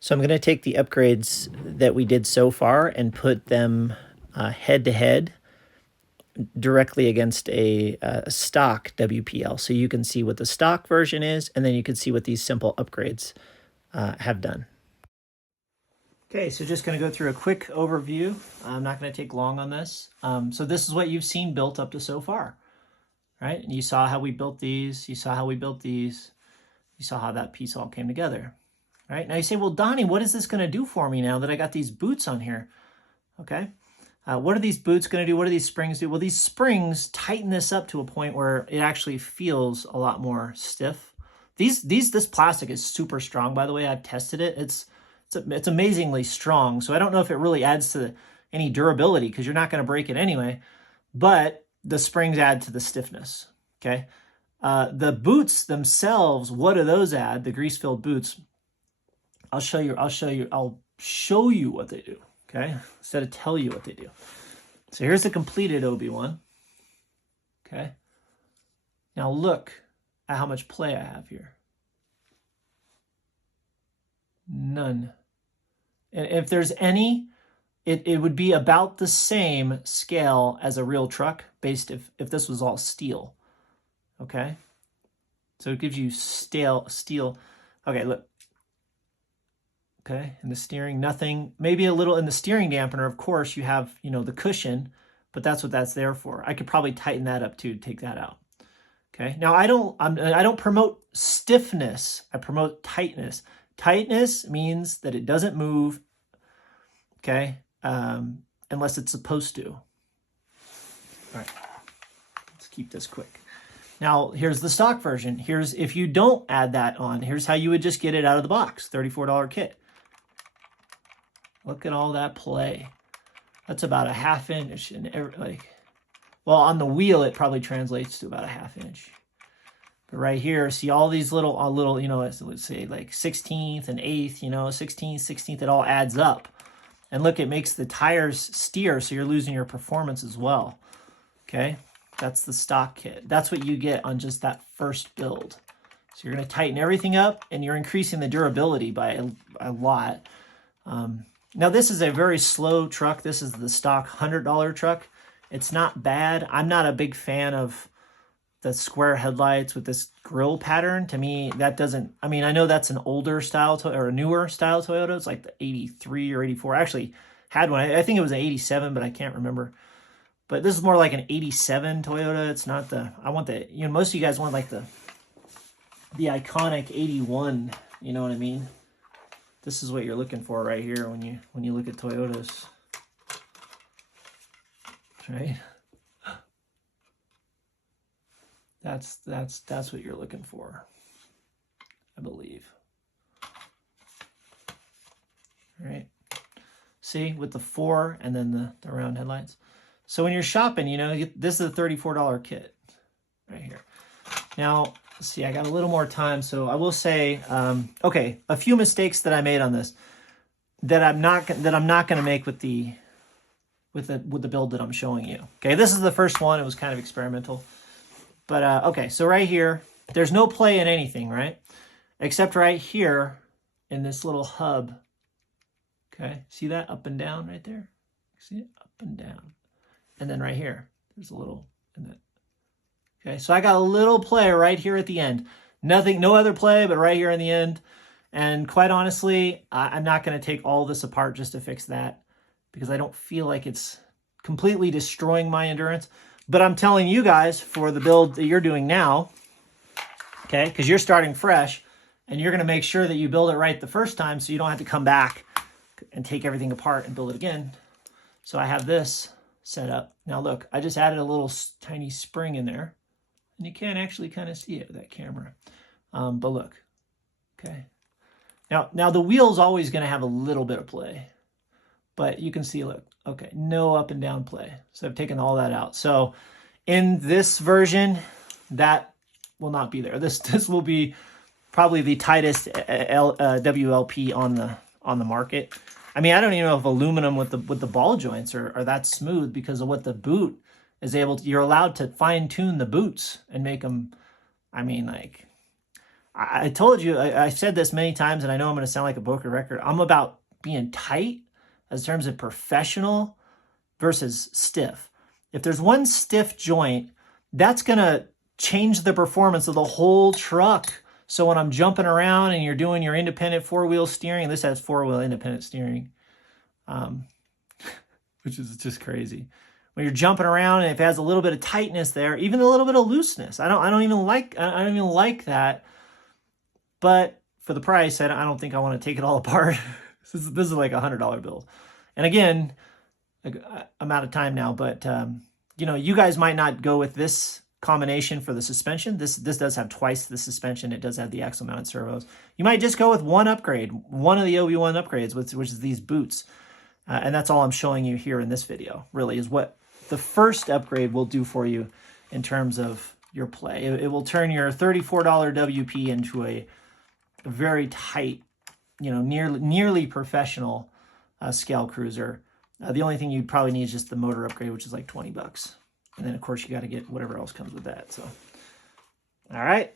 So I'm going to take the upgrades that we did so far and put them head to head directly against a stock WPL. So you can see what the stock version is, and then you can see what these simple upgrades have done. Okay, so just going to go through a quick overview. I'm not going to take long on this. So this is what you've seen built up to so far, right? And you saw how we built these. You saw how we built these. You saw how that piece all came together. Right? Now you say, well, Donnie, what is this going to do for me now that I got these boots on here? Okay. What are these boots going to do? What do these springs do? Well, these springs tighten this up to a point where it actually feels a lot more stiff. This plastic is super strong, by the way. I've tested it. It's amazingly strong. So I don't know if it really adds to any durability because you're not going to break it anyway, but the springs add to the stiffness. Okay. The boots themselves, what do those add? The grease-filled boots. I'll show you what they do, okay? Instead of tell you what they do. So here's the completed OB1, okay? Now look at how much play I have here. None. And if there's any, it would be about the same scale as a real truck based if this was all steel, okay? So it gives you steel. Okay, look. Okay, and the steering, nothing, maybe a little in the steering dampener, of course, you have, the cushion, but that's what that's there for. I could probably tighten that up too, take that out. Okay, now I don't promote stiffness, I promote tightness. Tightness means that it doesn't move, okay, unless it's supposed to. All right, let's keep this quick. Now, here's the stock version. Here's, if you don't add that on, here's how you would just get it out of the box, $34 kit. Look at all that play. That's about a ½ inch. And well, on the wheel, it probably translates to about a ½ inch. But right here, see all these little, let's say like 16th and 8th, 16th, it all adds up. And look, it makes the tires steer, so you're losing your performance as well. Okay, that's the stock kit. That's what you get on just that first build. So you're going to tighten everything up, and you're increasing the durability by a lot. Now, this is a very slow truck. This is the stock $100 truck. It's not bad. I'm not a big fan of the square headlights with this grille pattern. To me, that doesn't, I know that's an older style or a newer style Toyota. It's like the 83 or 84. I actually had one. I think it was an 87, but I can't remember. But this is more like an 87 Toyota. It's not I want most of you guys want like the iconic 81, you know what I mean? This is what you're looking for right here when you look at Toyotas, right? That's what you're looking for, I believe. All right. See, with the 4 and then the round headlights. So when you're shopping, this is a $34 kit right here. Now, let's see, I got a little more time, so I will say, okay, a few mistakes that I made on this that I'm not going to make with the build that I'm showing you. Okay, this is the first one. It was kind of experimental, but okay. So right here, there's no play in anything, right? Except right here in this little hub. Okay, see that up and down right there? See it up and down, and then right here, there's a little in that. Okay, so I got a little play right here at the end. Nothing, no other play, but right here in the end. And quite honestly, I'm not going to take all this apart just to fix that because I don't feel like it's completely destroying my endurance. But I'm telling you guys, for the build that you're doing now, okay, because you're starting fresh, and you're going to make sure that you build it right the first time so you don't have to come back and take everything apart and build it again. So I have this set up. Now look, I just added a little tiny spring in there. And you can't actually kind of see it with that camera. But look, okay. Now the wheel's always going to have a little bit of play. But you can see, look, okay, no up and down play. So I've taken all that out. So in this version, that will not be there. This will be probably the tightest WLP on the market. I don't even know if aluminum with the ball joints are that smooth because of what the boot is able to, you're allowed to fine tune the boots and make them, I told you, I said this many times, and I know I'm going to sound like a broken record. I'm about being tight as terms of professional versus stiff. If there's one stiff joint, that's going to change the performance of the whole truck. So when I'm jumping around and you're doing your independent four-wheel steering, this has four-wheel independent steering, which is just crazy. When you're jumping around and if it has a little bit of tightness there, even a little bit of looseness, I don't even like that. But for the price, I don't think I want to take it all apart. This is like $100 bill. And again, I'm out of time now, but you know, you guys might not go with this combination for the suspension. This does have twice the suspension. It does have the axle mounted servos. You might just go with one upgrade, one of the OB1 upgrades, which is these boots. And that's all I'm showing you here in this video, really, is what the first upgrade will do for you in terms of your play. It will turn your $34 WP into a very tight, you know, nearly professional scale cruiser. The only thing you'd probably need is just the motor upgrade, which is like $20. And then, of course, you got to get whatever else comes with that. So, all right.